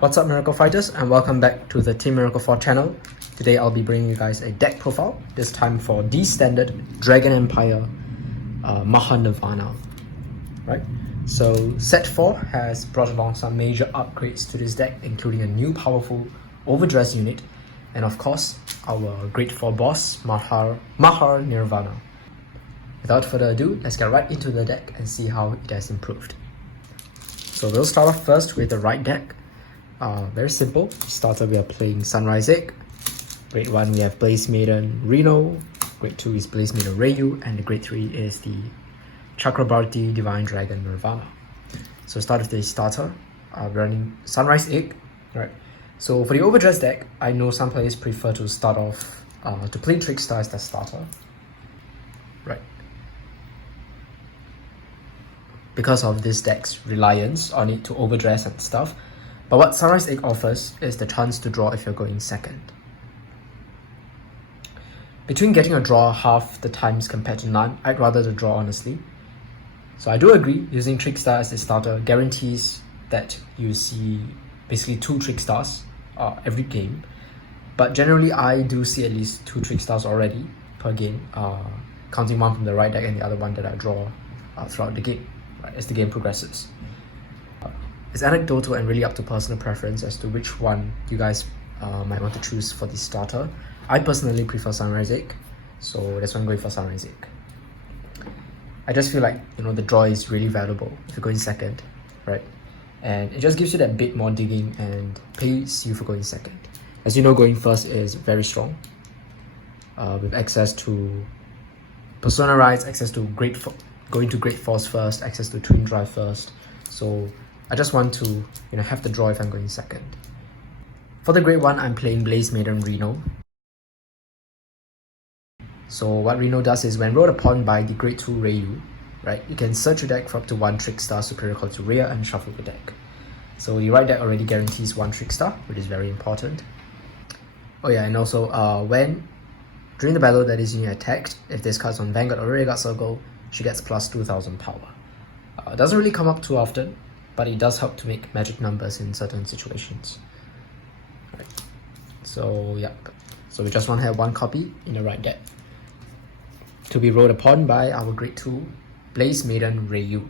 What's up, Miracle Fighters, and welcome back to the Team Miracle 4 channel. Today I'll be bringing you guys a deck profile, this time for the standard Dragon Empire Mahar Nirvana. Right? So set 4 has brought along some major upgrades to this deck, including a new powerful Overdress unit, and of course, our Grade 4 boss, Mahar Nirvana. Without further ado, let's get right into the deck and see how it has improved. So we'll start off first with the right deck. Very simple. Starter, we are playing Sunrise Egg. Grade 1 we have Blaze Maiden Reno. Grade 2 is Blaze Maiden Rayu, and the Grade 3 is the Chakrabarti Divine Dragon Nirvana. So start with the starter. We're running Sunrise Egg. Right. So for the Overdress deck, I know some players prefer to start off to play Trickstar as their starter. Right. Because of this deck's reliance on it to overdress and stuff. But what Sunrise Egg offers is the chance to draw if you're going second. Between getting a draw half the times compared to none, I'd rather the draw, honestly. So I do agree, using Trickstar as a starter guarantees that you see basically 2 Trickstars every game. But generally I do see at least 2 Trickstars already per game, counting one from the right deck and the other one that I draw throughout the game, right, as the game progresses. It's anecdotal and really up to personal preference as to which one you guys might want to choose for the starter. I personally prefer Sunrise Egg, so that's why I'm going for Sunrise Egg. I just feel like, the draw is really valuable if you're going second, right? And it just gives you that bit more digging and pays you for going second. As you know, going first is very strong, with access to Persona Rights, access to going to Great Force first, access to Twin Drive first. So I just want to have the draw if I'm going second. For the Grade 1, I'm playing Blaze Maiden Reno. So what Reno does is, when rolled upon by the Grade 2 Rayu, right, you can search your deck for up to 1 Trickstar superior card to Rhea and shuffle the deck. So the right deck already guarantees 1 Trickstar, which is very important. Oh yeah, and also during the battle that is unit attacked, if this card's on Vanguard or Rearguard Circle, she gets plus 2000 power. It doesn't really come up too often, but it does help to make magic numbers in certain situations. Right. So yeah, so we just want to have 1 copy in the right deck to be rolled upon by our Grade 2 Blaze Maiden Rayu.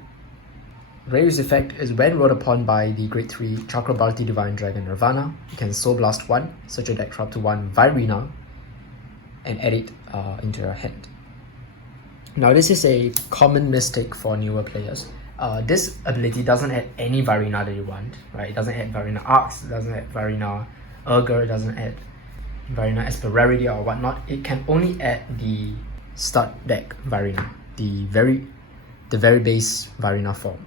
Rayu's effect is, when rolled upon by the Grade 3 Chakrabarti Divine Dragon Nirvana, you can Soul Blast 1, search your deck for up to 1 Vairina, and add it into your hand. Now this is a common mistake for newer players. This ability doesn't add any Vairina that you want, right? It doesn't add Vairina Arcs, it doesn't add Vairina Urger, it doesn't add Vairina Esperaridea or whatnot. It can only add the start deck Vairina, the very base Vairina form,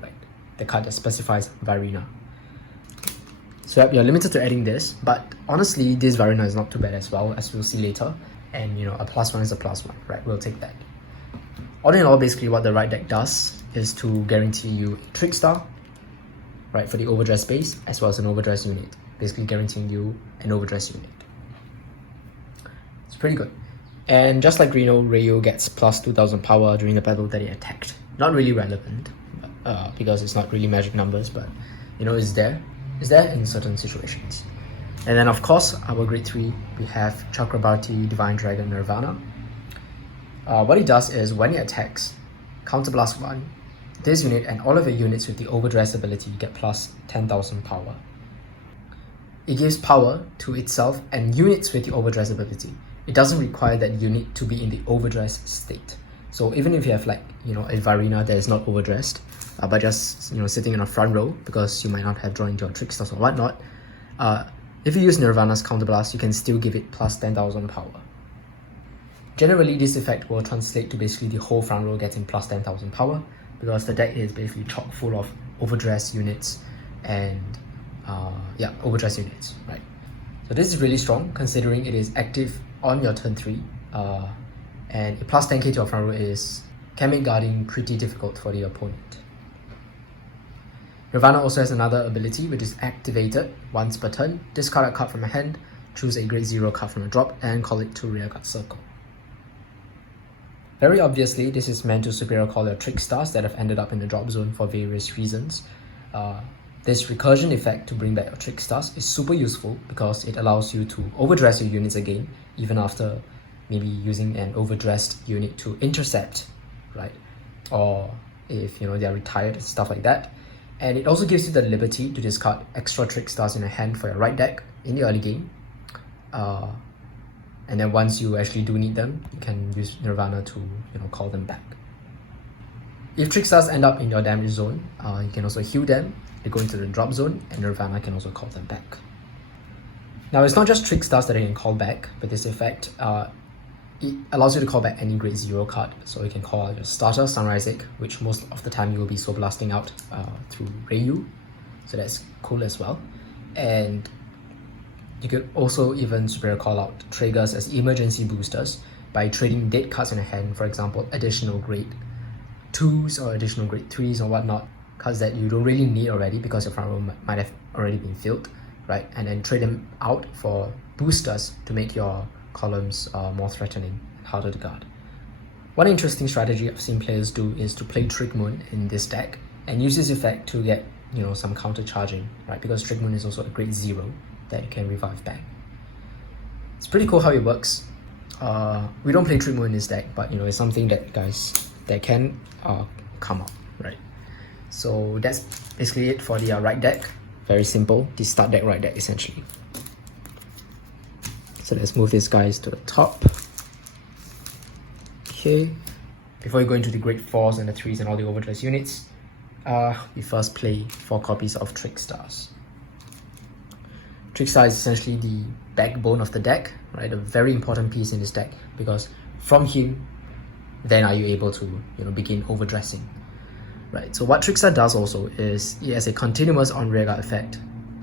right? The card that specifies Vairina. So yep, you're limited to adding this, but honestly, this Vairina is not too bad as well, as we'll see later. And a +1 is a +1, right? We'll take that. All in all, basically what the right deck does is to guarantee you a Trickstar, right, for the Overdress space, as well as an Overdress unit, basically guaranteeing you an Overdress unit. It's pretty good. And just like Reno, Rayu gets plus 2000 power during the battle that it attacked. Not really relevant, because it's not really magic numbers, but it's there. It's there in certain situations. And then of course, our Grade 3, we have Chakrabarti Divine Dragon Nirvana. What it does is, when it attacks, counterblast 1, this unit and all of your units with the Overdress ability get plus 10,000 power. It gives power to itself and units with the Overdress ability. It doesn't require that unit to be in the Overdress state. So even if you have a Vairina that is not overdressed, but just sitting in a front row because you might not have drawn into your Trickstars or whatnot, if you use Nirvana's counterblast, you can still give it plus 10,000 power. Generally, this effect will translate to basically the whole front row getting plus 10,000 power, because the deck is basically chock full of Overdress units and Overdress units, right? So this is really strong, considering it is active on your turn 3, and a plus 10k to your front row can make guarding pretty difficult for the opponent. Nirvana also has another ability, which is activated once per turn. Discard a card from a hand, choose a Grade 0 card from a drop, and call it to Rearguard Circle. Very obviously, this is meant to superior call your Trickstars that have ended up in the drop zone for various reasons. This recursion effect to bring back your Trickstars is super useful because it allows you to overdress your units again, even after maybe using an overdressed unit to intercept, right? Or if they are retired and stuff like that. And it also gives you the liberty to discard extra Trickstars in your hand for your right deck in the early game. And then once you actually do need them, you can use Nirvana to call them back. If Trickstars end up in your damage zone, you can also heal them. They go into the drop zone, and Nirvana can also call them back. Now, it's not just Trickstars that you can call back, but this effect it allows you to call back any grade 0 card. So you can call out your starter, Sunrise Egg, which most of the time you will be Soul Blasting out through Ryu. So that's cool as well. And you could also even superior call out triggers as emergency boosters by trading dead cards in your hand, for example, additional grade 2s or additional grade 3s or whatnot, cards that you don't really need already because your front row might have already been filled, right? And then trade them out for boosters to make your columns more threatening and harder to guard. One interesting strategy I've seen players do is to play Trick Moon in this deck and use this effect to get some counter charging, right? Because Trick Moon is also a grade 0 that you can revive back. It's pretty cool how it works. We don't play Trick Moon in this deck, but it's something that that can come up, right? So that's basically it for the right deck. Very simple, the start deck right deck essentially. So let's move these guys to the top. Okay, before you go into the grade 4s and the 3s and all the overdress units, we first play 4 copies of Trickstars. Trickstar is essentially the backbone of the deck, right? A very important piece in this deck because from him, then are you able to begin overdressing, right? So what Trickstar does also is it has a continuous on rearguard effect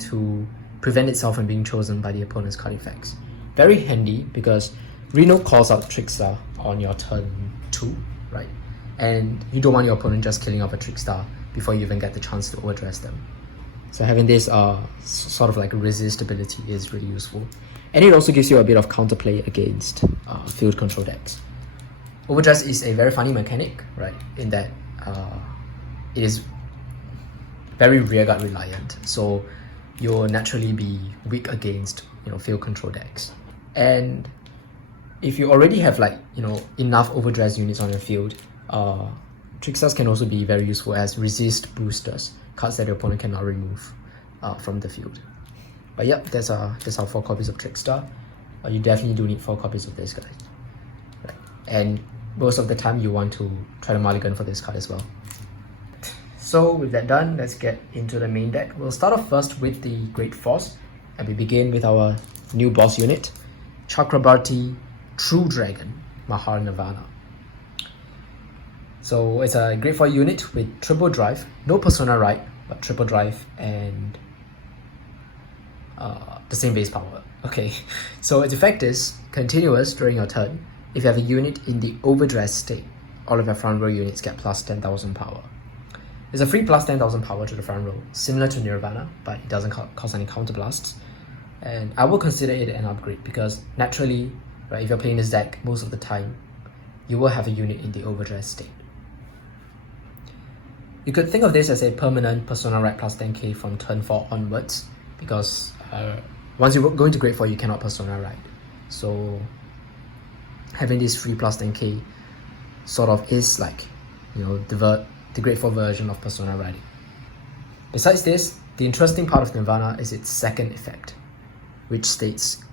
to prevent itself from being chosen by the opponent's card effects. Very handy because Reno calls out Trickstar on your turn 2, right? And you don't want your opponent just killing off a Trickstar before you even get the chance to overdress them. So having this sort of like resist ability is really useful. And it also gives you a bit of counterplay against field control decks. Overdress is a very funny mechanic, right? In that it is very rearguard reliant. So you'll naturally be weak against field control decks. And if you already have enough overdress units on your field, Trickstars can also be very useful as resist boosters, cards that your opponent cannot remove from the field. But yeah, that's our 4 copies of Trickstar. You definitely do need 4 copies of this guy. Right. And most of the time you want to try to mulligan for this card as well. So with that done, let's get into the main deck. We'll start off first with the grade 4s, and we begin with our new boss unit, Chakrabarti True Dragon Mahar Nirvana. So it's a grade 4 unit with triple drive, no persona right, but triple drive and the same base power. Okay, so its effect is continuous during your turn. If you have a unit in the overdress state, all of your front row units get plus 10,000 power. There's a free plus 10,000 power to the front row, similar to Nirvana, but it doesn't cause any counter blasts. And I will consider it an upgrade because naturally, right, if you're playing this deck, most of the time, you will have a unit in the overdress state. You could think of this as a permanent persona right plus 10k from turn 4 onwards, because once you go into grade 4, you cannot persona right. So having this free plus 10k sort of is like, the grade 4 version of persona riding. Besides this, the interesting part of Nirvana is its second effect, which states,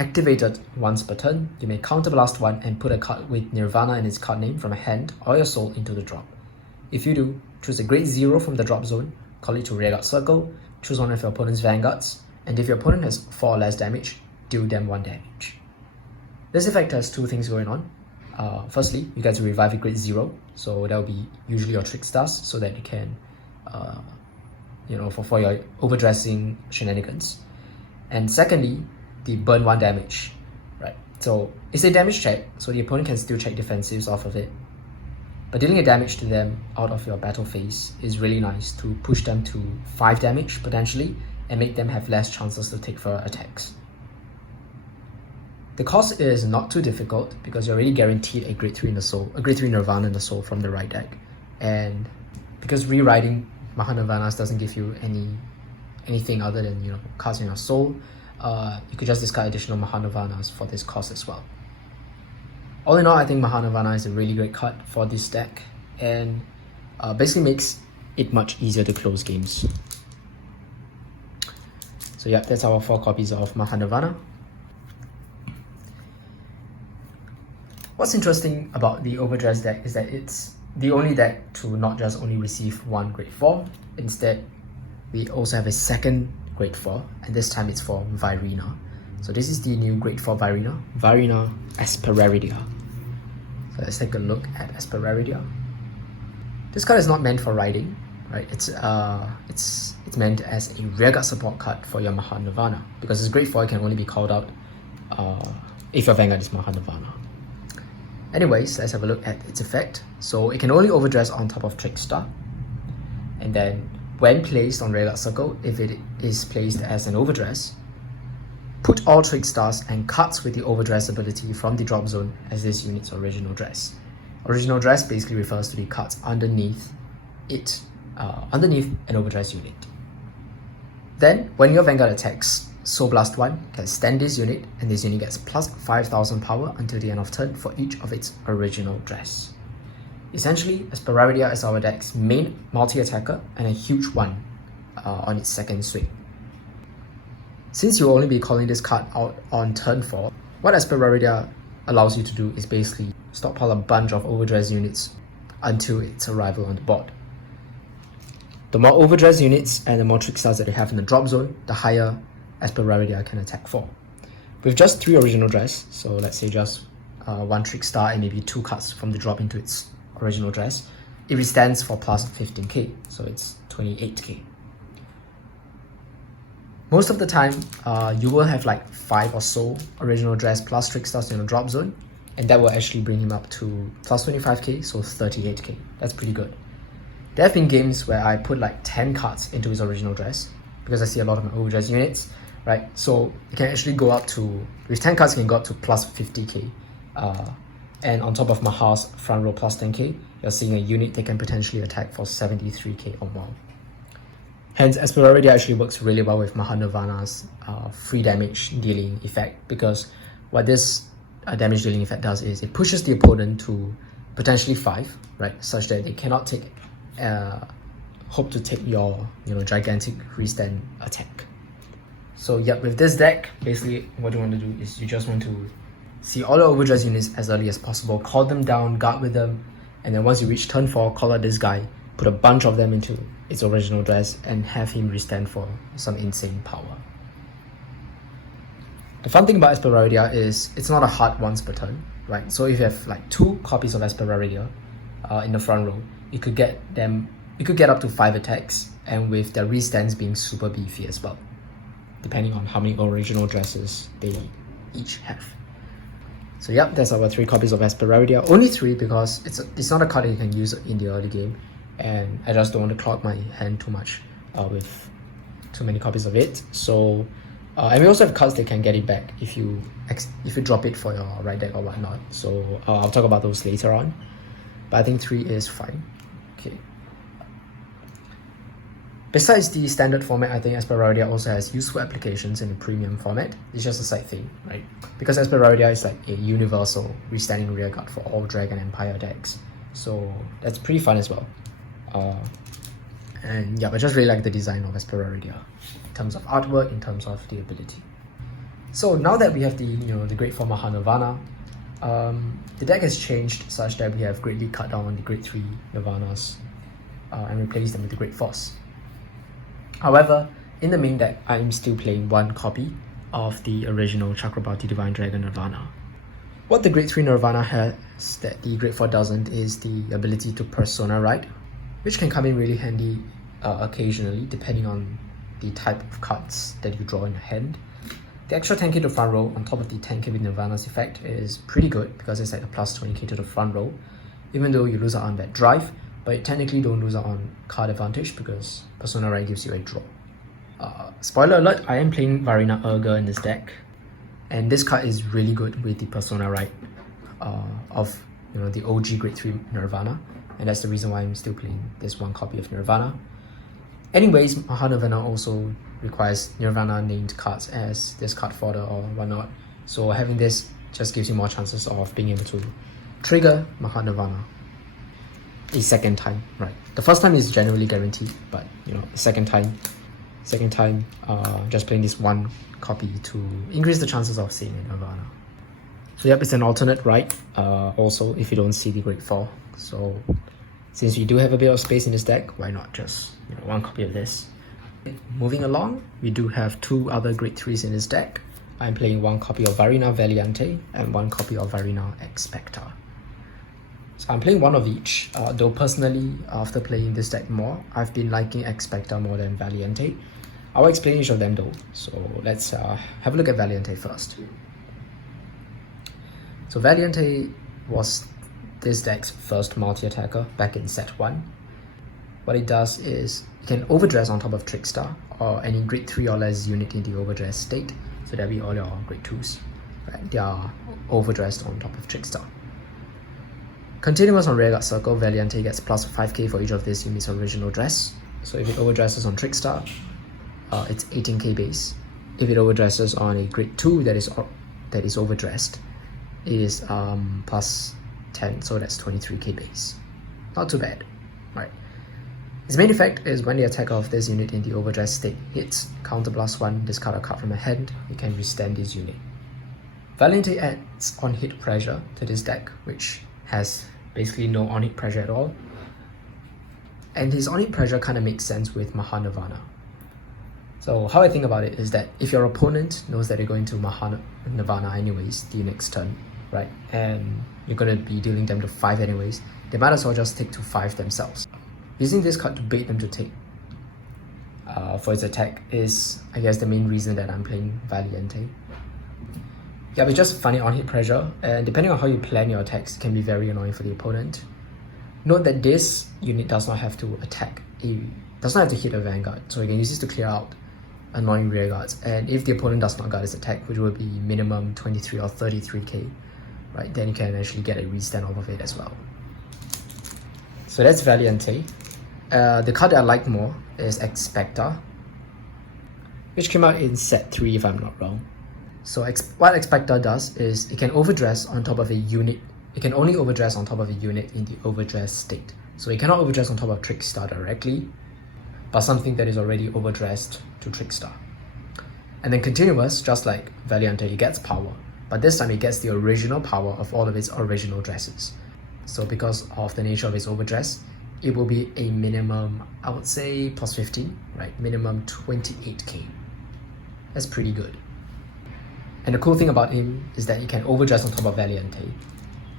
activated once per turn, you may counterblast one and put a card with Nirvana in its card name from a hand or your soul into the drop. If you do, choose a grade 0 from the drop zone, call it to rearguard circle, choose one of your opponent's vanguards, and if your opponent has 4 or less damage, deal them 1 damage. This effect has 2 things going on. Firstly, you get to revive a grade 0, so that will be usually your Trickstars, so that you can, for your overdressing shenanigans. And secondly, the burn 1 damage, right? So it's a damage check, so the opponent can still check defensives off of it. But dealing a damage to them out of your battle phase is really nice to push them to 5 damage potentially and make them have less chances to take further attacks. The cost is not too difficult because you're already guaranteed a grade 3 in the soul, a grade 3 Nirvana in the soul from the right deck. And because rewriting Mahar Nirvanas doesn't give you any anything other than, you know, cards in your soul, you could just discard additional Mahar Nirvanas for this cost as well. All in all, I think Mahar Nirvana is a really great card for this deck, and basically makes it much easier to close games. So yeah, that's our 4 copies of Mahar Nirvana. What's interesting about the Overdress deck is that it's the only deck to not just only receive 1 grade 4, instead we also have a second grade 4, and this time it's for Vairina. So this is the new grade 4 Vairina Esperaridea. So let's take a look at Esperaridea. This card is not meant for riding, right? It's meant as a rearguard support card for your Mahar Nirvana, because it's grade 4, it can only be called out if your Vanguard is Mahar Nirvana. Anyways, let's have a look at its effect. So it can only overdress on top of Trickstar, and then when placed on rearguard circle, if it is placed as an overdress, put all Trickstars and cards with the overdress ability from the drop zone as this unit's original dress. Original dress basically refers to the cards underneath it, underneath an overdress unit. Then, when your Vanguard attacks, Soul Blast 1 can stand this unit, and this unit gets plus 5000 power until the end of turn for each of its original dress. Essentially, Esperaridea is our deck's main multi-attacker and a huge one on its second swing. Since you'll only be calling this card out on turn 4, what Esperaridea allows you to do is basically stockpile a bunch of overdress units until its arrival on the board. The more overdress units and the more Trickstars that you have in the drop zone, the higher Esperaridea can attack for. With just 3 original dress, so let's say just 1 Trickstar and maybe 2 cards from the drop into its original dress, it withstands for plus 15k, so it's 28k. Most of the time, you will have like 5 or so original dress plus Trickstars in the drop zone, and that will actually bring him up to plus 25k, so 38k. That's pretty good. There have been games where I put like 10 cards into his original dress, because I see a lot of my overdress units, right? So it can actually go up to, with 10 cards, it can go up to plus 50k. And on top of Mahar's front row plus 10k, you're seeing a unit that can potentially attack for 73k or more. Hence, Esperaridea actually works really well with Mahar Nirvana's free damage dealing effect, because what this damage dealing effect does is it pushes the opponent to potentially 5, right? Such that they cannot take, hope to take your, gigantic restand attack. So yeah, with this deck, basically what you want to do is you just want to see all the overdress units as early as possible, call them down, guard with them, and then once you reach turn 4, call out this guy, put a bunch of them into its original dress, and have him restand for some insane power. The fun thing about Esperaridea is it's not a hard once per turn, right? So if you have like 2 copies of Esperaridea in the front row, you could get up to 5 attacks, and with their restands being super beefy as well, depending on how many original dresses they each have. So yeah, that's our 3 copies of Esperaridea. Only 3 because it's not a card that you can use in the early game, and I just don't want to clog my hand too much with too many copies of it. So and we also have cards that can get it back if you drop it for your right deck or whatnot. So I'll talk about those later on, but I think 3 is fine. Okay. Besides the standard format, I think Esperaridea also has useful applications in the premium format. It's just a side thing, right? Because Esperaridea is like a universal restanding rearguard for all Dragon Empire decks. So that's pretty fun as well. And yeah, I just really like the design of Esperaridea in terms of artwork, in terms of the ability. So now that we have the grade 4 Mahar Nirvana, the deck has changed such that we have greatly cut down on the grade 3 Nirvanas and replaced them with the grade 4s. However, in the main deck, I'm still playing 1 copy of the original Chakrabarti Divine Dragon Nirvana. What the grade 3 Nirvana has that the grade 4 doesn't is the ability to Persona Ride, which can come in really handy occasionally depending on the type of cards that you draw in your hand. The extra 10k to front row on top of the 10k with Nirvana's effect is pretty good because it's like a plus 20k to the front row, even though you lose out on that drive, but you technically don't lose out on card advantage because Persona Ride gives you a draw. Spoiler alert, I am playing Vairina Esperaridea in this deck, and this card is really good with the Persona Ride of the OG grade 3 Nirvana, and that's the reason why I'm still playing this 1 copy of Nirvana. Anyways, Mahar Nirvana also requires Nirvana named cards as this card fodder or whatnot. So having this just gives you more chances of being able to trigger Mahar Nirvana a second time, right? The first time is generally guaranteed, but you know, the second time, just playing this one copy to increase the chances of seeing a Nirvana. So yep, it's an alternate right, also if you don't see the grade 4. So since you do have a bit of space in this deck, why not just, you know, one copy of this. Moving along, we do have 2 other grade 3s in this deck. I'm playing one copy of Vairina Valiante and one copy of Vairina Esperaridea. So I'm playing one of each, though personally, after playing this deck more, I've been liking Esperaridea more than Valiante. I'll explain each of them though, so let's have a look at Valiante first. So Valiante was this deck's first multi-attacker back in set 1. What it does is, you can overdress on top of Trickstar or any grade 3 or less unit in the overdress state, so that'll be all your grade 2s, right? They are overdressed on top of Trickstar. Continuous on rearguard circle, Valiante gets plus 5k for each of these units' original dress. So if it overdresses on Trickstar, it's 18k base. If it overdresses on a grade 2 that is overdressed, it is plus 10, so that's 23k base. Not too bad, right? Its main effect is when the attacker of this unit in the overdress state hits, counter plus 1, discard a card from a hand, you can restand this unit. Valiante adds on hit pressure to this deck, which has basically no on hit pressure at all. And his on hit pressure kind of makes sense with Mahar Nirvana. So how I think about it is that if your opponent knows that they're going to Mahar Nirvana anyways the next turn, right, and you're going to be dealing them to 5 anyways, they might as well just take to 5 themselves. Using this card to bait them to take for its attack is, I guess, the main reason that I'm playing Valiante. Yeah, but just funny on hit pressure, and depending on how you plan your attacks, it can be very annoying for the opponent. Note that this unit does not have to does not have to hit a Vanguard, so you can use this to clear out annoying rear guards. And if the opponent does not guard its attack, which will be minimum 23 or 33k, right, then you can actually get a restand off of it as well. So that's Valiante. The card that I like more is Esperaridea, which came out in set 3 if I'm not wrong. So what Esperaridea does is it can overdress on top of a unit. It can only overdress on top of a unit in the overdress state. So it cannot overdress on top of Trickstar directly, but something that is already overdressed to Trickstar. And then continuous, just like Valiante, it gets power, but this time it gets the original power of all of its original dresses. So because of the nature of its overdress, it will be a minimum, I would say plus 15, right? Minimum 28k. That's pretty good. And the cool thing about him is that he can overdress on top of Valiante.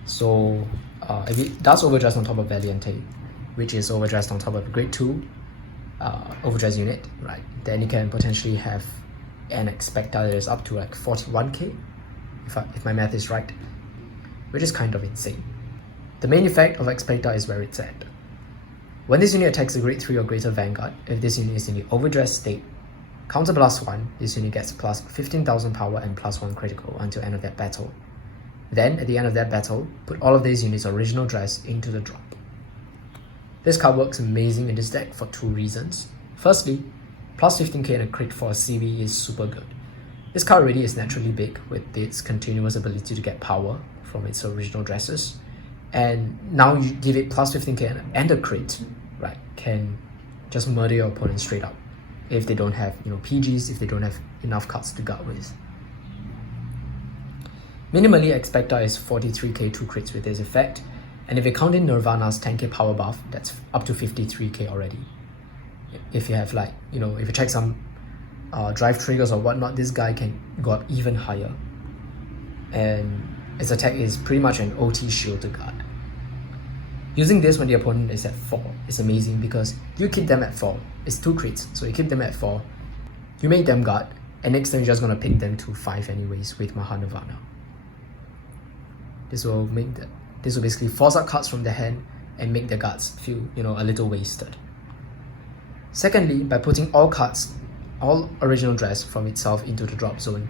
So if it does overdress on top of Valiante, which is overdressed on top of a grade 2 overdress unit, right, then you can potentially have an Esperaridea that is up to like 41k, if my math is right, which is kind of insane. The main effect of Esperaridea is where it's at. When this unit attacks a grade 3 or greater Vanguard, if this unit is in the overdress state, counter plus 1, this unit gets plus 15,000 power and plus 1 critical until end of that battle. Then, at the end of that battle, put all of these units' original dress into the drop. This card works amazing in this deck for 2 reasons. Firstly, plus 15k and a crit for a CB is super good. This card already is naturally big with its continuous ability to get power from its original dresses. And now you give it plus 15k and a crit, right, can just murder your opponent straight up. If they don't have, PGs, if they don't have enough cards to guard with. Minimally, Esperaridea is 43k 2 crits with this effect, and if you count in Nirvana's 10k power buff, that's up to 53k already. If you have if you check some drive triggers or whatnot, this guy can go up even higher. And its attack is pretty much an OT shield to guard. Using this when the opponent is at 4 is amazing because you keep them at 4. It's 2 crits, so you keep them at 4, you make them guard, and next time you're just gonna pick them to 5 anyways with Mahar Nirvana. This will basically force out cards from their hand and make their guards feel, a little wasted. Secondly, by putting all original dress from itself into the drop zone,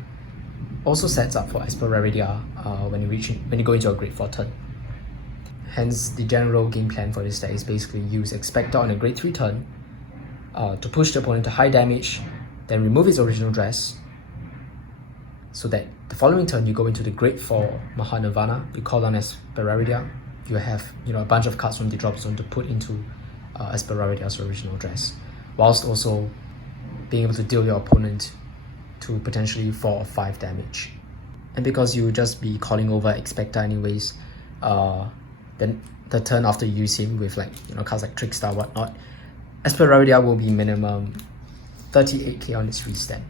also sets up for Esperaridea when you go into a grade 4 turn. Hence, the general game plan for this deck is basically use Esperaridea on a grade 3 turn to push the opponent to high damage, then remove its original dress, so that the following turn you go into the Grade 4 Mahar Nirvana, you call on Esperaridea, you have a bunch of cards from the drop zone to put into Esperaridea's original dress, whilst also being able to deal your opponent to potentially 4 or 5 damage. And because you will just be calling over Expector anyways, then the turn after you use him with cards like Trickstar, whatnot, Esperaridea will be minimum 38k on its restand.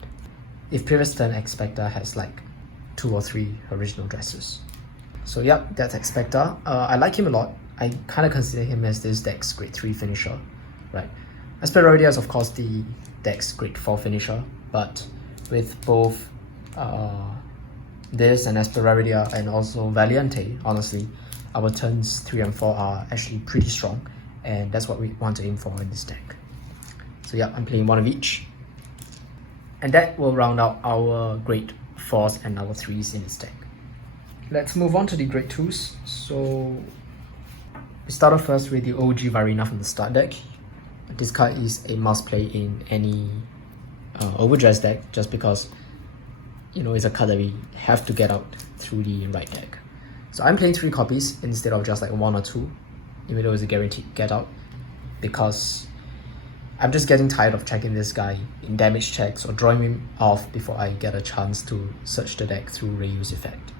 If previous turn Expector has 2 or 3 original dresses. So yeah, that's Expector. I like him a lot. I kind of consider him as this deck's Grade 3 finisher, right? Esperaridea is of course the deck's Grade 4 finisher, but with both this and Esperaridea and also Valiente, honestly, our turns 3 and 4 are actually pretty strong, and that's what we want to aim for in this deck. So yeah, I'm playing one of each. And that will round out our Grade 4s and our 3s in this deck. Let's move on to the Grade 2s. So we start off first with the OG Vairina from the start deck. This card is a must play in any Overdress deck, just because it's a card that we have to get out through the right deck. So I'm playing 3 copies instead of just 1 or 2, even though it's a guaranteed get out, because I'm just getting tired of checking this guy in damage checks or drawing him off before I get a chance to search the deck through Reiyu's effect.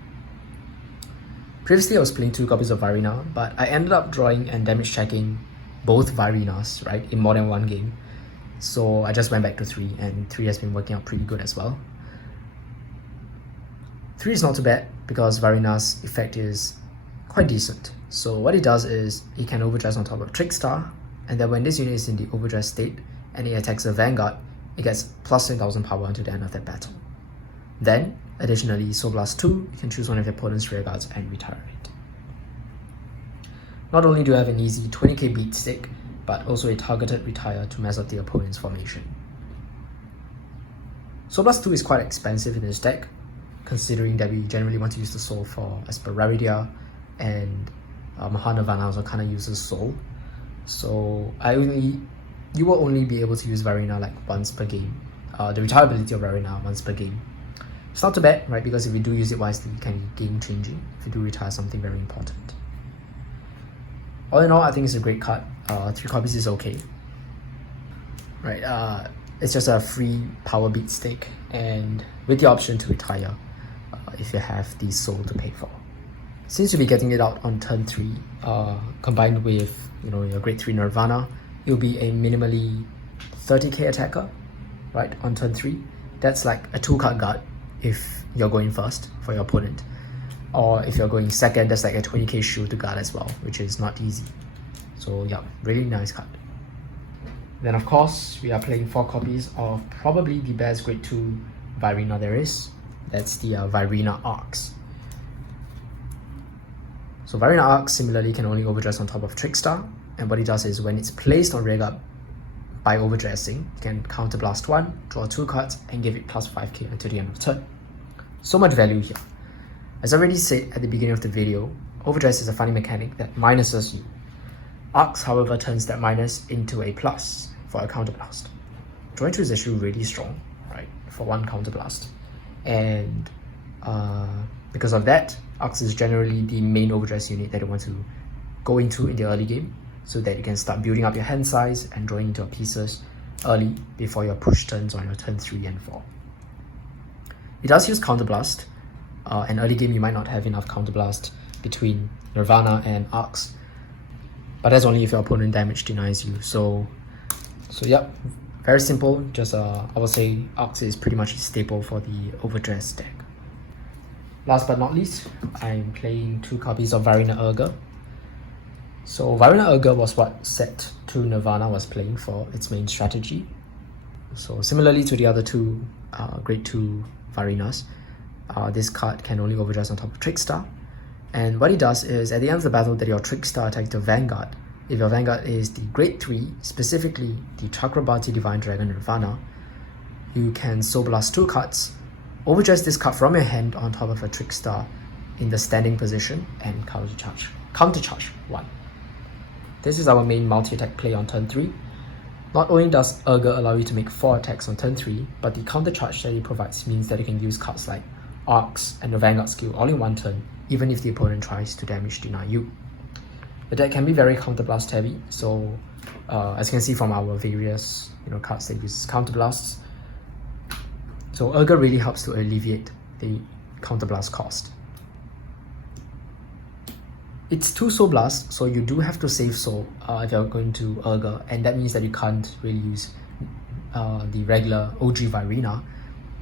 Previously I was playing 2 copies of Vairina, but I ended up drawing and damage checking both Vairinas, right, in more than 1 game. So I just went back to 3, and 3 has been working out pretty good as well. 3 is not too bad because Vairina's effect is quite decent. So what it does is it can overdress on top of Trickstar, and then when this unit is in the overdress state and it attacks a Vanguard, it gets plus 10,000 power until the end of that battle. Then, additionally, Soul Blast 2, you can choose one of your opponent's rear guards and retire it. Not only do you have an easy 20k beat stick, but also a targeted retire to mess up the opponent's formation. Soul Blast 2 is quite expensive in this deck, considering that we generally want to use the soul for Esperaridea, and Mahar Nirvana also kind of uses soul. So you will only be able to use Vairina once per game. The retirability of Vairina once per game. It's not too bad, right? Because if we do use it wisely, it can be game changing if you do retire something very important. All in all, I think it's a great card. 3 copies is okay. Right, it's just a free power beat stick, and with the option to retire if you have the soul to pay for. Since you'll be getting it out on turn 3, combined with your Grade 3 Nirvana, you'll be a minimally 30k attacker, right, on turn 3. That's like a 2-card guard if you're going first for your opponent. Or if you're going second, that's like a 20k shield to guard as well, which is not easy. So yeah, really nice card. Then of course, we are playing 4 copies of probably the best Grade 2 Vairina there is. That's the Vairina Arcs. So Vairina Arcs similarly can only overdress on top of Trickstar, and what it does is when it's placed on rearguard by overdressing, you can counterblast 1, draw 2 cards, and give it plus 5k until the end of turn. So much value here. As I already said at the beginning of the video, overdress is a funny mechanic that minuses you. Arcs, however, turns that minus into a plus for a counterblast. Drawing 2 is actually really strong, right, for 1 counterblast. And because of that, Arcs is generally the main overdress unit that you want to go into in the early game, so that you can start building up your hand size and drawing into your pieces early before your push turns on your turn 3 and 4. It does use Counterblast. And early game you might not have enough Counterblast between Nirvana and Arcs, but that's only if your opponent damage denies you. So yeah, very simple. Just I would say Arcs is pretty much a staple for the overdress deck. Last but not least, I'm playing 2 copies of Vairina Erga. So Vairina Erga was what Set 2 Nirvana was playing for its main strategy. So similarly to the other 2 Grade 2 Vairinas, this card can only overdress on top of Trickstar. And what it does is, at the end of the battle that your Trickstar attacks your Vanguard, if your Vanguard is the Grade 3, specifically the Chakrabarti Divine Dragon Nirvana, you can Soul Blast 2 cards, overdress this card from your hand on top of a Trickstar in the standing position, and countercharge 1. This is our main multi-attack play on turn 3. Not only does Urger allow you to make 4 attacks on turn 3, but the counter charge that it provides means that you can use cards like Arcs and the Vanguard skill all in one turn, even if the opponent tries to damage deny you. The deck can be very counterblast heavy, so as you can see from our various cards that use counterblasts, so Urger really helps to alleviate the counterblast cost. It's 2 Soul Blast, so you do have to save Soul if you're going to Urger, and that means that you can't really use the regular OG Vairina,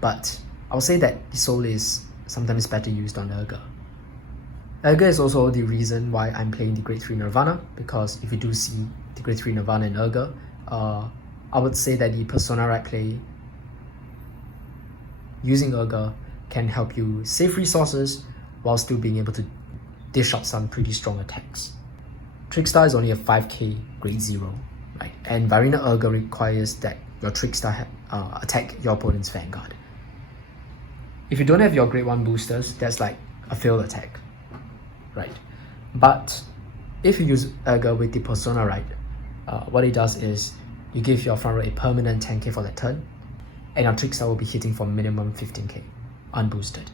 but I would say that the Soul is sometimes better used on Urger. Urger is also the reason why I'm playing the Grade 3 Nirvana, because if you do see the Grade 3 Nirvana in Urger, I would say that the Persona right play using Urger can help you save resources while still being able to dish out some pretty strong attacks. Trickstar is only a 5k grade 0, right? And Vairina Urger requires that your Trickstar attack your opponent's Vanguard. If you don't have your grade 1 boosters, that's like a failed attack, right? But if you use Urger with the Persona right, what it does is you give your front row a permanent 10k for that turn, and your Trickstar will be hitting for minimum 15k, unboosted.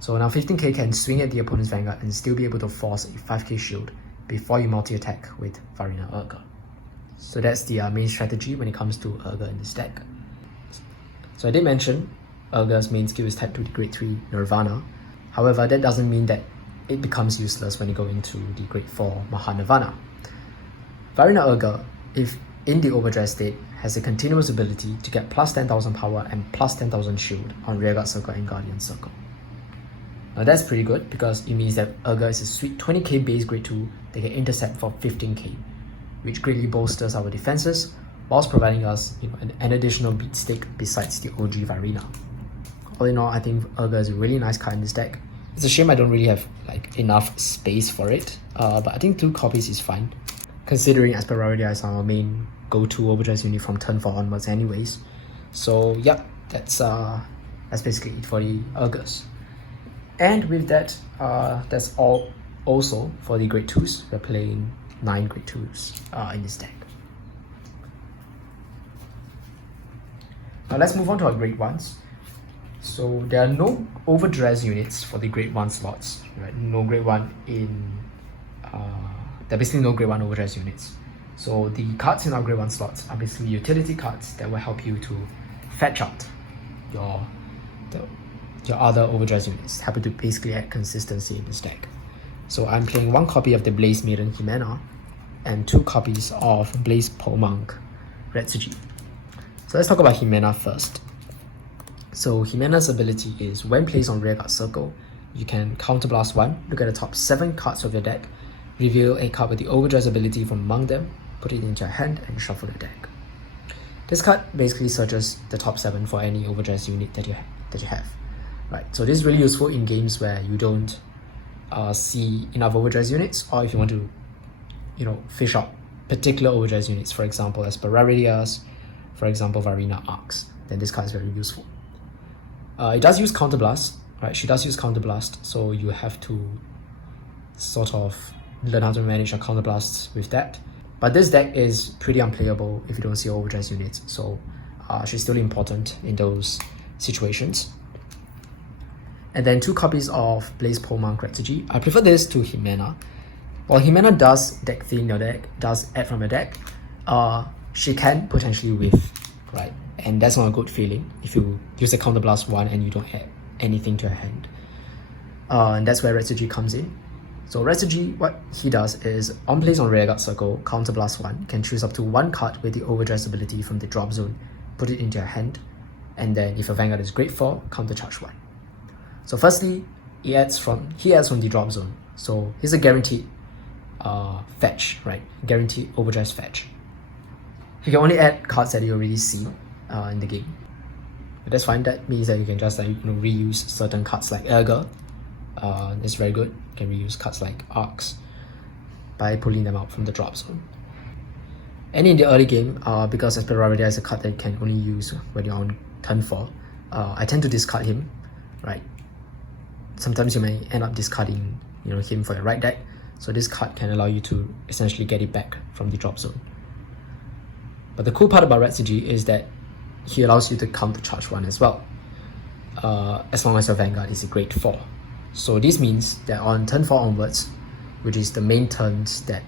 So now 15k can swing at the opponent's Vanguard and still be able to force a 5k shield before you multi-attack with Vairina Urger. So that's the main strategy when it comes to Urger in this deck. So I did mention Urger's main skill is tapped to the Grade 3 Nirvana. However, that doesn't mean that it becomes useless when you go into the Grade 4 Mahar Nirvana. Vairina Urger, if in the Overdress state, has a continuous ability to get plus 10,000 power and plus 10,000 shield on Rearguard Circle and Guardian Circle. Now that's pretty good because it means that Urger is a sweet 20k base grade 2 that can intercept for 15k, which greatly bolsters our defenses whilst providing us an additional beat stick besides the OG Vairina. All in all, I think Urger is a really nice card in this deck. It's a shame I don't really have enough space for it, but I think 2 copies is fine, considering Esperaridea is our main go-to Overdress unit from turn 4 onwards anyways. So yeah, that's basically it for the Urgers. And with that, that's all also for the grade 2s. We're playing 9 grade 2s in this deck. Now let's move on to our grade 1s. So there are no Overdress units for the grade 1 slots, right? No grade 1 in... there are basically no grade 1 Overdress units. So the cards in our grade 1 slots are basically utility cards that will help you to fetch out your other Overdress units, happen to basically add consistency in this deck. So I'm playing 1 copy of the Blaze Maiden Jimena and 2 copies of Blaze Monk Retsuji. So let's talk about Jimena first. So Jimena's ability is when placed on Rearguard Circle, you can counterblast 1, look at the top 7 cards of your deck, reveal a card with the Overdress ability from among them, put it into your hand and shuffle the deck. This card basically searches the top 7 for any Overdress unit that you have. Right, so this is really useful in games where you don't see enough Overdress units, or if you want to, fish out particular Overdress units, for example, Esperaridea, for example, Vairina Arcs, then this card is very useful. It does use Counterblast, right? She does use Counterblast, so you have to sort of learn how to manage your Counterblasts with that. But this deck is pretty unplayable if you don't see Overdress units, so she's still important in those situations. And then 2 copies of Blaze Monk Retsuji. I prefer this to Jimena. While Jimena does deck thin your deck, does add from your deck, she can potentially whiff, right? And that's not a good feeling if you use a Counterblast 1 and you don't add anything to your hand. And that's where Retsuji comes in. So Retsuji, what he does is, on place on Rearguard Circle, Counterblast 1, can choose up to 1 card with the Overdress ability from the drop zone, put it into your hand, and then if your Vanguard is grade 4, countercharge 1. So firstly, he adds from the drop zone. So he's a guaranteed fetch, right? Guaranteed Overdress fetch. You can only add cards that you already see in the game. But that's fine. That means that you can just reuse certain cards like Urger. It's very good. You can reuse cards like Arcs by pulling them out from the drop zone. And in the early game, because Esperaridea is a card that you can only use when you're on turn 4, I tend to discard him, right? Sometimes you may end up discarding him for your right deck, so this card can allow you to essentially get it back from the drop zone. But the cool part about Retsuji is that he allows you to counter charge one as well, as long as your Vanguard is a grade 4. So this means that on turn 4 onwards, which is the main turns that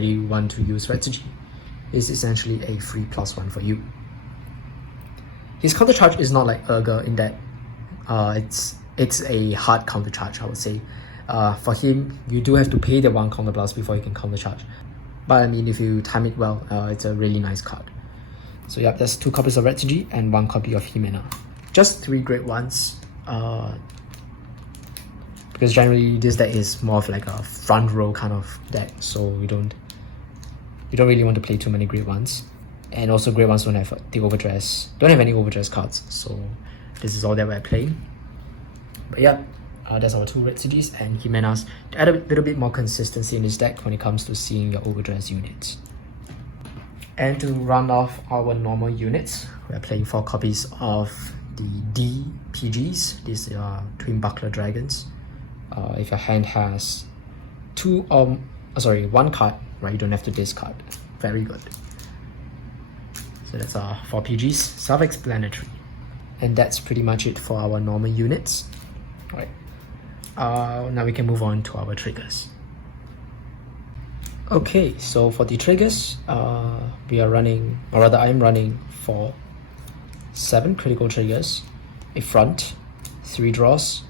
you want to use Retsuji, is essentially a free +1 for you. His counter charge is not like Urger in that it's a hard counter charge, I would say. For him, you do have to pay the 1 counter blast before you can counter charge. But I mean, if you time it well, it's a really nice card. So yeah, there's 2 copies of Retsuji and 1 copy of Himena. Just 3 grade 1s. Because generally this deck is more of like a front row kind of deck, so you don't really want to play too many grade 1s. And also grade 1s don't have the Overdress, don't have any Overdress cards, so this is all that we're playing. But yeah, that's our 2 Retsujis and Himenas to add a little bit more consistency in this deck when it comes to seeing your Overdress units. And to round off our normal units, we're playing 4 copies of the DPGs. These are Twin Buckler Dragons. If your hand has 1 card, right, you don't have to discard. Very good. So that's our 4 PGs, self-explanatory. And that's pretty much it for our normal units. Right. Now we can move on to our triggers. Okay, so for the triggers, we are running, or rather I'm running for 7 critical triggers, a front, 3 draws,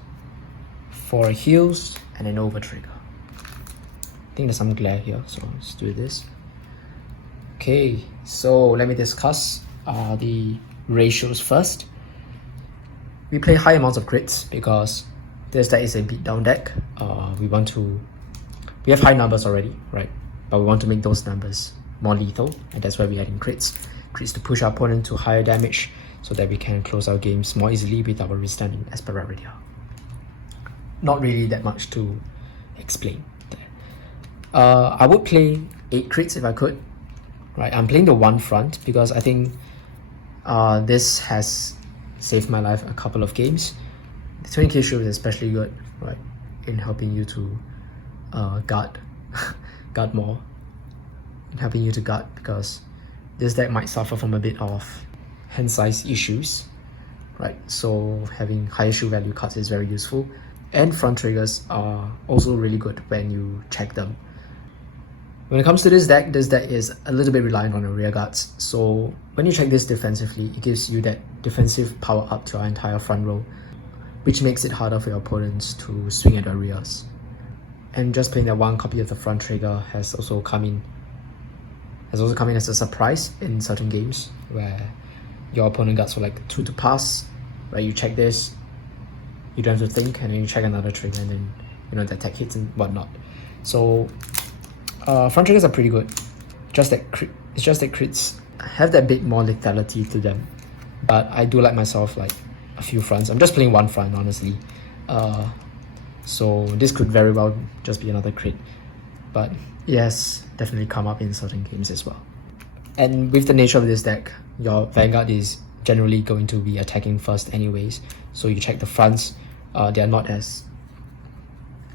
4 heals, and an over trigger. I think there's some glare here, so let's do this. Okay, so let me discuss the ratios first. We play high amounts of crits because this deck is a beatdown deck. We have high numbers already, right? But we want to make those numbers more lethal, and that's why we're adding crits. Crits to push our opponent to higher damage so that we can close our games more easily with our Vairina Esperaridea. Not really that much to explain there. I would play 8 crits if I could. Right, I'm playing the 1 front because I think this has saved my life a couple of games. The 20k shield is especially good, right, in helping you to guard more, in helping you to guard, because this deck might suffer from a bit of hand size issues, right? So having higher shield value cards is very useful. And front triggers are also really good when you check them. When it comes to this deck is a little bit reliant on the rear guards. So when you check this defensively, it gives you that defensive power up to our entire front row, which makes it harder for your opponents to swing at the rears. And just playing that 1 copy of the front trigger has also come in as a surprise in certain games where your opponent guards for like 2 to pass, where you check this, you don't have to think, and then you check another trigger, and then the attack hits and whatnot. So front triggers are pretty good. It's just that crits have that bit more lethality to them. But I do like myself like a few fronts. I'm just playing 1 front, honestly. So this could very well just be another crit. But yes, definitely come up in certain games as well. And with the nature of this deck, your Vanguard is generally going to be attacking first anyways. So you check the fronts. They are not as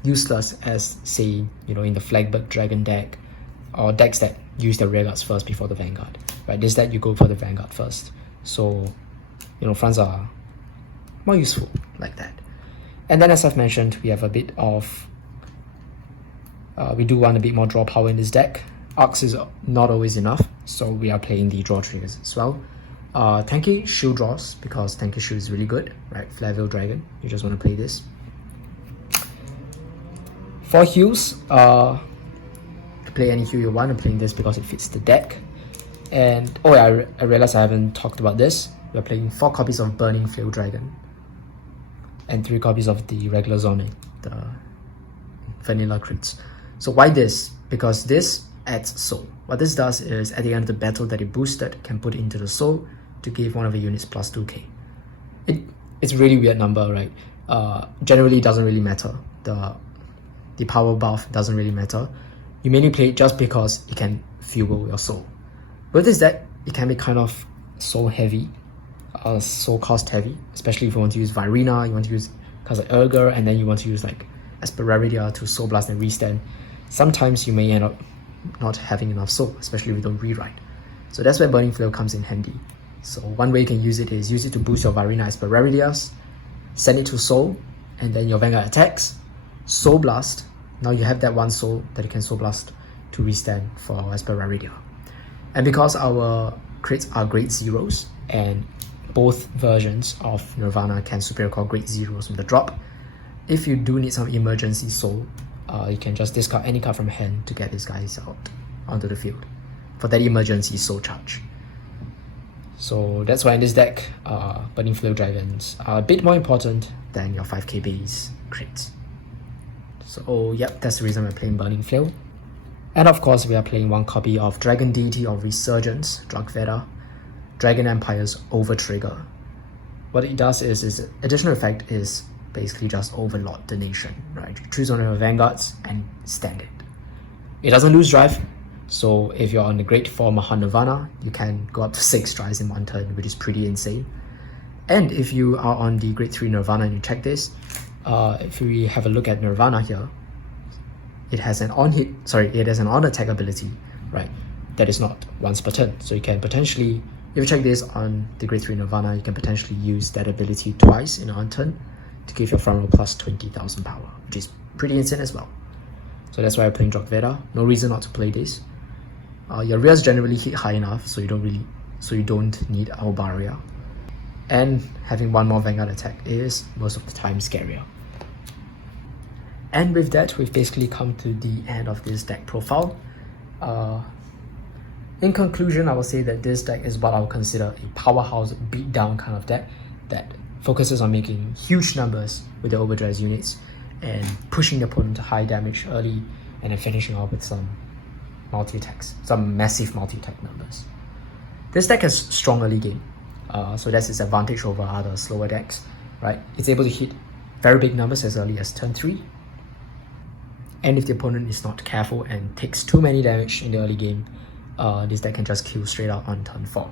useless as, say, in the Flagbird Dragon deck, or decks that use the rear guards first before the Vanguard. Right, this deck you go for the Vanguard first. So, fronts are more useful like that. And then, as I've mentioned, we have a bit of we do want a bit more draw power in this deck. Arcs is not always enough, so we are playing the draw triggers as well. Tanky shield draws, because Tanky shield is really good, right? Flavio Dragon, you just want to play this. For heals, play any heal you want. I'm playing this because it fits the deck. And oh yeah, I realized I haven't talked about this. We're playing 4 copies of Burning Flail Dragon and 3 copies of the regular Zonic, the vanilla crits. So why this? Because this adds soul. What this does is at the end of the battle that it boosted, can put it into the soul to give one of the units plus 2k. It's a really weird number, right? Generally it doesn't really matter. The power buff doesn't really matter. You mainly play it just because it can fuel your soul. With this deck, it can be kind of soul heavy, soul cost heavy, especially if you want to use Vairina, you want to use cards like Urger, and then you want to use like Esperaridea to soul blast and restand. Sometimes you may end up not having enough soul, especially if you don't rewrite. So that's where Burning Flail comes in handy. So one way you can use it is use it to boost your Vairina Esperaridea, send it to Soul, and then your Vanguard attacks, Soul Blast. Now you have that one Soul that you can Soul Blast to restand for Esperaridea. And because our crits are grade 0s, and both versions of Nirvana can superior call grade 0s from the drop, if you do need some emergency Soul, you can just discard any card from hand to get these guys out onto the field for that emergency Soul charge. So that's why in this deck, Burning Flail Dragons are a bit more important than your 5k base crits. So yep, that's the reason we're playing Burning Flail. And of course, we are playing one copy of Dragon Deity of Resurgence, Dragveda, Dragon Empire's Overtrigger. What it does is its additional effect is basically just overlord the nation, right? You choose one of your vanguards and stand it. It doesn't lose drive, so if you're on the grade 4 Mahar Nirvana, you can go up to 6 drives in one turn, which is pretty insane. And if you are on the grade 3 Nirvana and you check this, if we have a look at Nirvana here, it has an on attack ability, right? That is not once per turn. So you can potentially, if you check this on the grade 3 Nirvana, you can potentially use that ability twice in one turn to give your front row plus 20,000 power, which is pretty insane as well. So that's why I'm playing Dragveda. No reason not to play this. Your rears generally hit high enough, so you don't need Albaria. And having one more Vanguard attack is most of the time scarier. And with that, we've basically come to the end of this deck profile. In conclusion, I will say that this deck is what I would consider a powerhouse beatdown kind of deck that focuses on making huge numbers with the Overdress units and pushing the opponent to high damage early and then finishing off with some multi-attacks, some massive multi-attack numbers. This deck has strong early game, so that's its advantage over other slower decks, right? It's able to hit very big numbers as early as turn 3. And if the opponent is not careful and takes too many damage in the early game, this deck can just kill straight out on turn 4.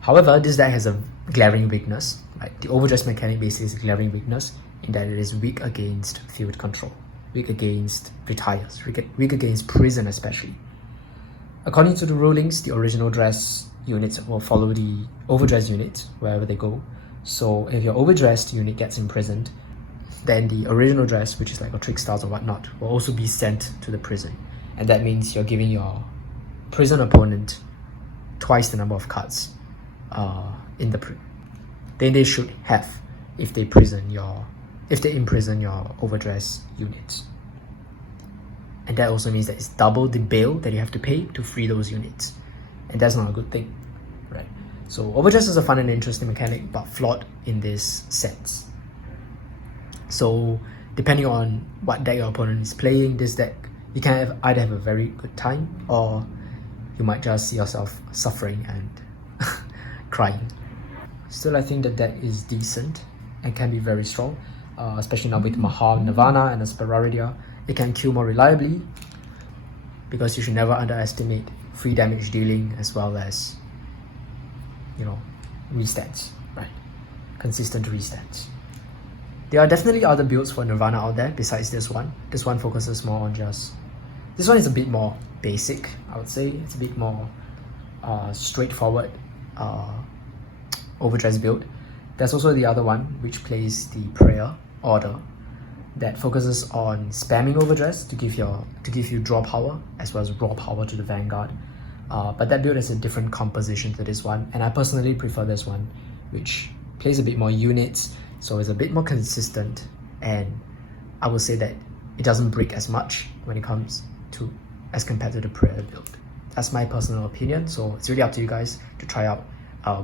However, this deck has a glaring weakness. Like the Overdress mechanic basically is a glaring weakness in that it is weak against field control, weak against retires, weak against prison especially. According to the rulings, the original dress units will follow the Overdress units wherever they go. So if your Overdressed unit gets imprisoned, then the original dress, which is like a Trickstars or whatnot, will also be sent to the prison. And that means you're giving your prison opponent twice the number of cards in the prison than they should have if they imprison your Overdress units. And that also means that it's double the bail that you have to pay to free those units. And that's not a good thing, right? So Overdress is a fun and interesting mechanic, but flawed in this sense. So depending on what deck your opponent is playing, this deck, you can either have a very good time, or you might just see yourself suffering and crying. Still, I think the deck is decent and can be very strong, especially now with Mahar Nirvana and Esperaridea. It can kill more reliably, because you should never underestimate free damage dealing as well as, restats, right? Consistent restats. There are definitely other builds for Nirvana out there besides this one. This one focuses more on this one is a bit more basic, I would say. It's a bit more straightforward Overdress build. There's also the other one which plays the Prayer Order that focuses on spamming Overdress to give you draw power as well as raw power to the Vanguard. But that build has a different composition to this one, and I personally prefer this one, which plays a bit more units, so it's a bit more consistent, and I would say that it doesn't break as much when it comes to as compared to the Prayer build. That's my personal opinion, so it's really up to you guys to try out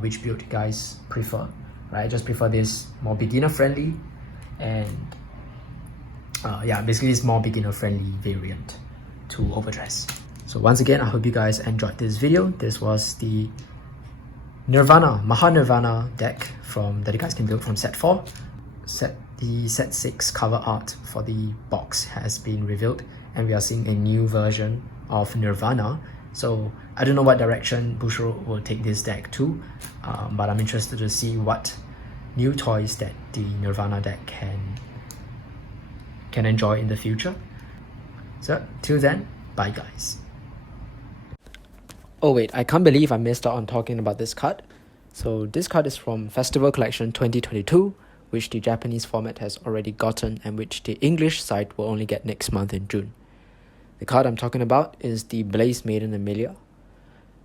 which build you guys prefer, right? I just prefer this more beginner friendly, and yeah, basically it's more beginner friendly variant to Overdress. So once again, I hope you guys enjoyed this video. This was the Nirvana Mahar Nirvana deck that you guys can build from set 4. The set 6 cover art for the box has been revealed, and we are seeing a new version of Nirvana. So I don't know what direction Bushiroad will take this deck to, but I'm interested to see what new toys that the Nirvana deck can enjoy in the future. So till then, bye guys. Oh wait, I can't believe I missed out on talking about this card. So this card is from Festival Collection 2022, which the Japanese format has already gotten and which the English side will only get next month in June. The card I'm talking about is the Blaze Maiden Amelia.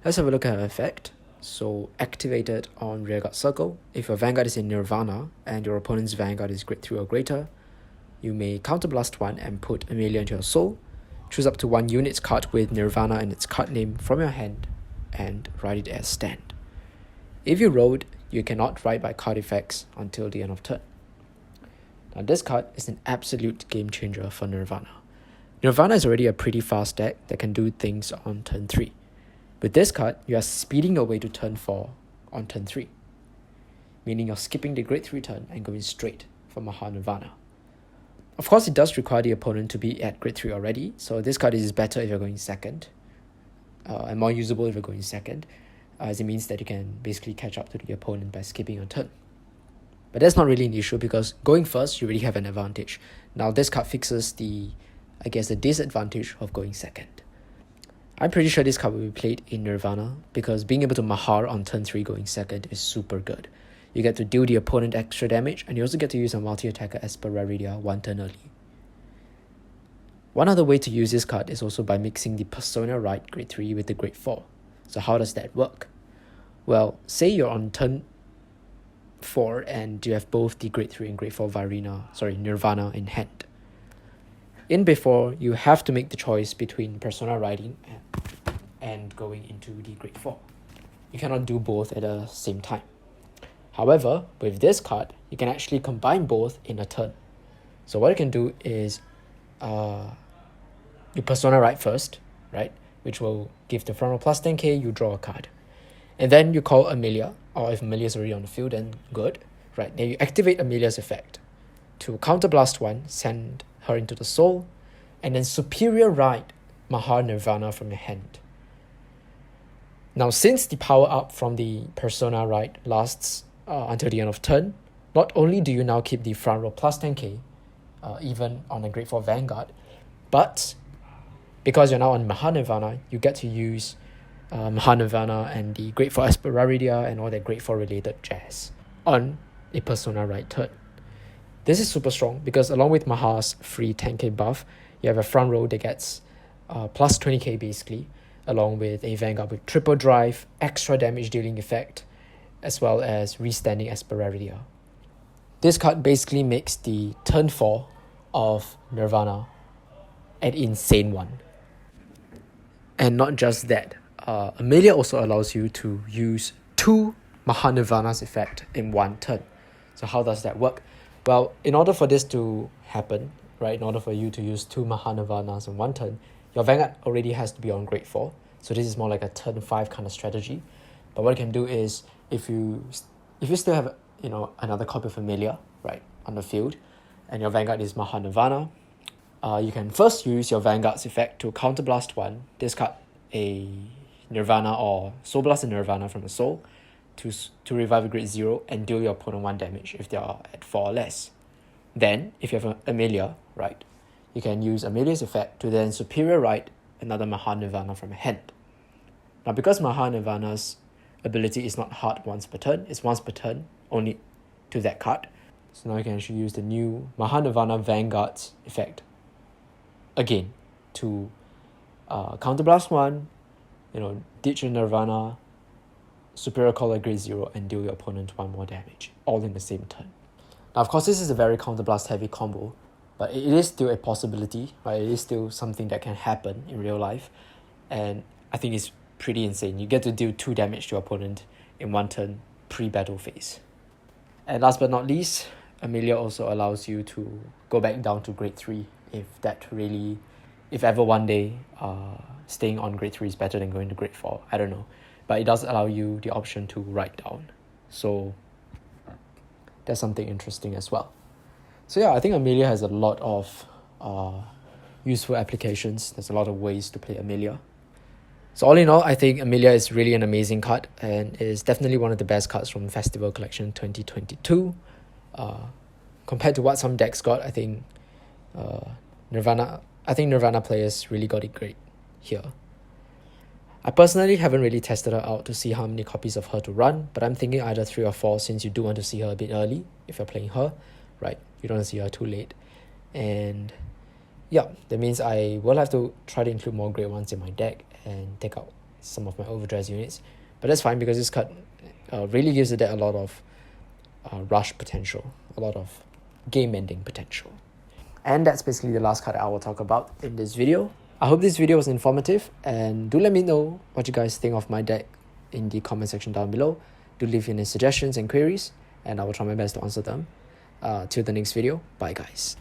Let's have a look at her effect. So activated on Rearguard Circle, if your Vanguard is in Nirvana and your opponent's Vanguard is grade 3 or greater, you may counterblast 1 and put Amelia into your soul. Choose up to 1 unit's card with Nirvana and its card name from your hand and write it as stand. If you rolled, you cannot write by card effects until the end of turn. Now this card is an absolute game changer for Nirvana. Nirvana is already a pretty fast deck that can do things on turn 3. With this card, you are speeding your way to turn 4 on turn 3, meaning you're skipping the grade 3 turn and going straight for Mahar Nirvana. Of course, it does require the opponent to be at grade 3 already, so this card is better if you're going second, and more usable if you're going second, as it means that you can basically catch up to the opponent by skipping a turn. But that's not really an issue because going first, you already have an advantage. Now this card fixes the disadvantage of going second. I'm pretty sure this card will be played in Nirvana because being able to Mahar on turn 3 going second is super good. You get to deal the opponent extra damage and you also get to use a multi-attacker Esperaridea 1 turn early. One other way to use this card is also by mixing the Persona Right grade 3 with the grade 4. So how does that work? Well, say you're on turn 4 and you have both the grade 3 and grade 4 Nirvana in hand. In before, you have to make the choice between Persona Riding and going into the grade 4. You cannot do both at the same time. However, with this card, you can actually combine both in a turn. So what you can do is you Persona Ride first, right? Which will give the front row plus 10k, you draw a card. And then you call Amelia, or if Amelia is already on the field, then good. Right, then you activate Amelia's effect. To counterblast 1, send her into the soul, and then superior ride Mahar Nirvana from your hand. Now, since the power up from the Persona Ride lasts until the end of turn, not only do you now keep the front row plus 10k, even on a grade 4 Vanguard, but because you're now on Mahar Nirvana, you get to use Mahar Nirvana and the grade 4 Esperaridea and all that grade 4 related jazz on a Persona Ride turn. This is super strong because along with Mahar's free 10k buff, you have a front row that gets plus 20k basically, along with a Vanguard with triple drive, extra damage dealing effect, as well as restanding Esperaridea. This card basically makes the turn 4 of Nirvana an insane one. And not just that, Amelia also allows you to use 2 Mahar Nirvana's effect in 1 turn. So how does that work? Well, in order for this to happen, right, in order for you to use 2 Mahar Nirvanas in 1 turn, your Vanguard already has to be on grade 4. So this is more like a turn 5 kind of strategy. But what you can do is, if you still have another copy of Amelia, right, on the field, and your Vanguard is Mahar Nirvana, you can first use your Vanguard's effect to counterblast 1, discard a Nirvana or Soul Blast a Nirvana from the soul to revive a grade 0 and deal your opponent 1 damage if they are at 4 or less. Then, if you have Amelia, right, you can use Amelia's effect to then superior ride another Mahar Nirvana from your hand. Now, because Mahar Nirvana's ability is not hard once per turn, it's once per turn only to that card. So now you can actually use the new Mahar Nirvana Vanguard's effect again to counterblast 1, ditch your Nirvana, superior color grade 0, and deal your opponent 1 more damage, all in the same turn. Now, of course, this is a very counterblast heavy combo, but it is still a possibility, right? It is still something that can happen in real life, and I think it's pretty insane. You get to deal 2 damage to your opponent in 1 turn pre-battle phase. And last but not least, Amelia also allows you to go back down to grade 3 if ever one day staying on grade 3 is better than going to grade 4. I don't know. But it does allow you the option to write down. So that's something interesting as well. So yeah, I think Amelia has a lot of useful applications. There's a lot of ways to play Amelia. So all in all, I think Amelia is really an amazing card and is definitely one of the best cards from Festival Collection 2022. Compared to what some decks got, I think Nirvana players really got it great here. I personally haven't really tested her out to see how many copies of her to run, but I'm thinking either 3 or 4 since you do want to see her a bit early if you're playing her, right? You don't want to see her too late. And yeah, that means I will have to try to include more great ones in my deck and take out some of my overdress units. But that's fine because this card really gives the deck a lot of rush potential, a lot of game-ending potential. And that's basically the last card I will talk about in this video. I hope this video was informative, and do let me know what you guys think of my deck in the comment section down below. Do leave any suggestions and queries, and I will try my best to answer them. Till the next video, bye guys.